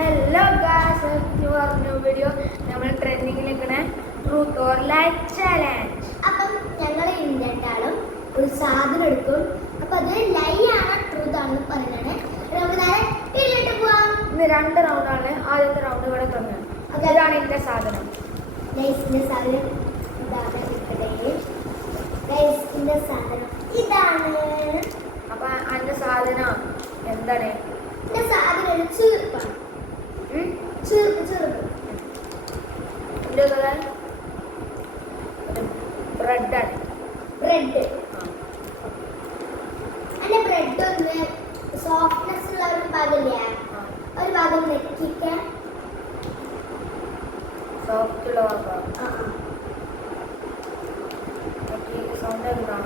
Hello guys, new video. നമ്മൾ ട്രെൻഡിങ്ങിൽ നിൽക്കണ truth or lie challenge. അപ്പം ഞങ്ങൾ രണ്ടാളും ഒരു സാധനം എടുക്കും. അപ്പം അത് ലൈ ആണ് ട്രൂത്ത് ആണെന്ന് പറയുന്നത്. നമുക്ക് നേരെ വീട്ടിലിട്ട് പോവാം. ഇന്ന് 2 റൗണ്ടാണ്. ആദ്യത്തെ റൗണ്ട് ഇവിടെ തന്നെ. ഇതാണ് എൻ്റെ സാധനം. ലൈസിൻ്റെ സാധനം ഇതാണ്. ലൈസിൻ്റെ സാധനം ഇതാണ്. അപ്പം എൻ്റെ സാധനം എന്താണ്? എൻ്റെ സാധനം ഒരു ചീർപ്പാണ്. ചെറുപ്പ് എൻ്റെ ബ്രെഡാണ്. ബ്രെഡ്. എൻ്റെ ബ്രെഡ് ഒന്ന് സോഫ്റ്റ്നെസ് ഉള്ള ഒരു ഭാഗമില്ല, ഒരു ഭാഗം നെക്കിക്കാൻ സോഫ്റ്റ് ഉള്ള ഭാഗം. സൗണ്ട് എടുക്കാം.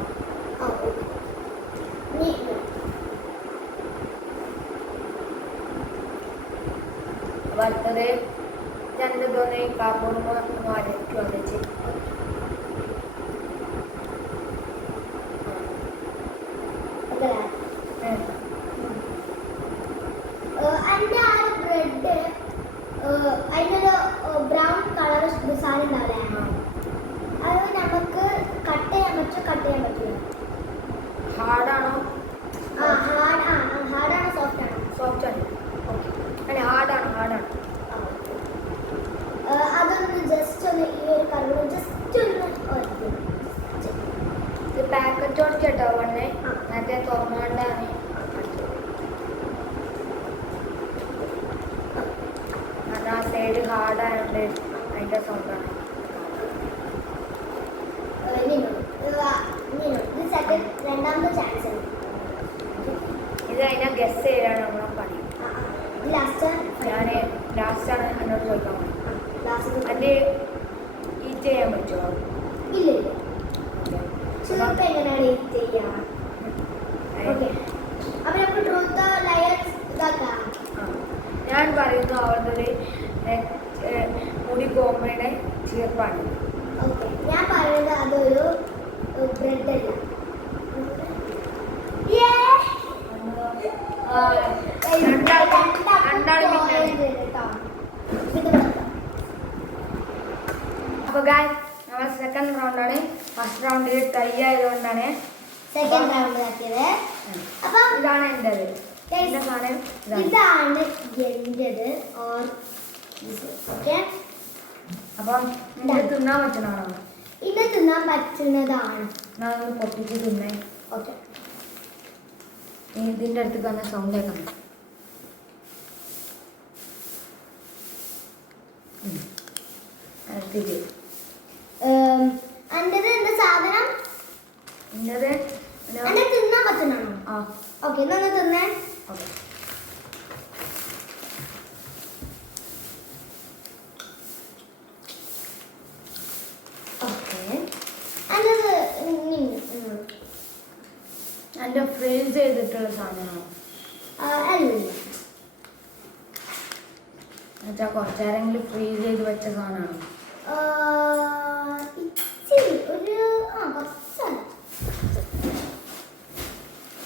അപ്പോൾ അടുത്തത് 2 തോന്നി കാർബോൺ അരയ്ക്കുക വെച്ച് അതിൻ്റെ ആ ബ്രെഡ് അതിനൊരു ബ്രൗൺ കളർ സാധനം ഉണ്ടാവില്ലേ, അത് നമുക്ക് കട്ട് ചെയ്യാൻ പറ്റില്ല. ഹാർഡാണോ? ഹാർഡാണോ സോഫ്റ്റ് ആണോ? സോഫ്റ്റ് ആണ്. ഓക്കെ, അല്ല ഹാർഡാണ്. അതൊന്ന് ജസ്റ്റ് ഒന്ന് ഈ ഒരു കറുവ് ജസ്റ്റ് ഒന്ന് ഒഴിക്കും. ഇത് പാക്കറ്റ് ഓടിച്ചിട്ടോ വണ്ണേ നേരത്തെ തുറന്നാണ്ടാണ്. അത് ആ സൈഡ് ഹാർഡായതുകൊണ്ട് അതിൻ്റെ സൗണ്ടാണ്. രണ്ടാമത്തെ ചാൻസ് ഇത് അതിനെ ഗസ് ചെയ്താണ് നമ്മളെ പണി. ഞാൻ ലാസ്റ്റാണ് എന്നോട് ചോദിക്കാൻ പറ്റും. അതിൻ്റെ ഈറ്റ് ചെയ്യാൻ പറ്റുമോ? ഇല്ല. ചുവപ്പ് എങ്ങനെയാണ് ഈറ്റ് ചെയ്യാം? ഓക്കെ, അപ്പൊ നമുക്ക് ട്രൂത്ത് ലയർസ് ഇതാക്കാം. ഞാൻ പറയുന്നു അവരുടെ മുടി കോമ്പയുടെ ചീർപ്പാണ്. ഓക്കെ, ഞാൻ പറയുന്നത് അതൊരു ബ്രെഡ് അല്ല. അപ്പൊ ഗായ്സ്, നമ്മൾ സെക്കൻഡ് റൗണ്ടാണ്. ഫസ്റ്റ് റൗണ്ടിൽ ടൈ ആയതുകൊണ്ടാണ് സെക്കൻഡ് റൗണ്ട് ആക്കിയത്. അപ്പൊ ഇതാണ് എൻ്റെത്. ഇതാണ് എന്റേത്. ഓക്കെ, അപ്പം ഇത് തിന്നാൻ പറ്റുന്നതാണോ? ഇത് തിന്നാൻ പറ്റുന്നതാണ്. ഞാൻ പൊട്ടിച്ച് തിന്നേ. ഓക്കെ, ഇതിൻ്റെ അടുത്ത് വന്ന സൗണ്ട് കേൾക്കണം. അടുത്തേക്ക് എന്റേത് എന്താ സാധനം? എൻ്റെത് എന്നെ തിന്നാൻ പറ്റുന്നതാണോ? ആ, ഓക്കെ, എന്നാ തിന്നേ. ഓക്കെ. എൻ്റെ ഫ്രീസ് ചെയ്തിട്ടുള്ള സാധനമാണോ? എന്നുവെച്ചാൽ കുറച്ചേരെങ്കിലും ഫ്രീസ് ചെയ്ത് വെച്ച സാധനമാണോ?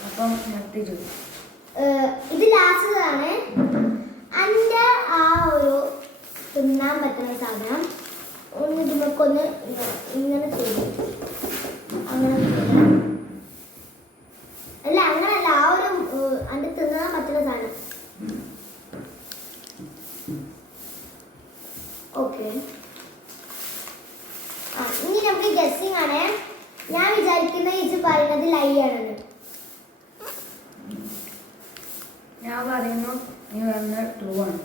അപ്പം നിർത്തിച്ചു. ഇത് ലാസ്റ്റതാണ്. എൻ്റെ ആ ഒരു തിന്നാൻ പറ്റുന്ന സാധനം ഒന്ന് നമുക്കൊന്ന് ഇങ്ങനെ ചെയ്തു. അങ്ങനല്ല, ആ ഒരു എൻ്റെ തിന്നാൻ പറ്റുന്ന സാധനം. ഓക്കെ, ഇനി നമുക്ക് ഗസ്സിങ് ആണ്. ഞാൻ വിചാരിക്കുന്ന ഇത് പറയുന്നത് ലൈ ആണെന്ന്. ഞാൻ പറയുന്നു നീ പറയുന്നത് ട്രൂ ആണ്.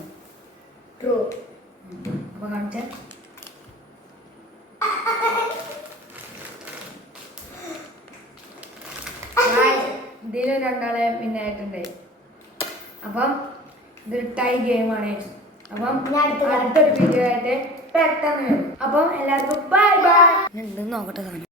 ട്രൂ. അപ്പൊ കാണിച്ച ഇതിലും 2 ആളെ പിന്നെ ആയിട്ടുണ്ട്. അപ്പം ഇതൊരു ടൈ ഗെയിമാണ്. അപ്പം അടുത്തൊരു വീഡിയോ ആയിട്ട് പെട്ടെന്ന് വരും. അപ്പം എല്ലാവർക്കും ബൈ ബൈ. എന്തെന്ന് നോക്കട്ടെ സാധനം.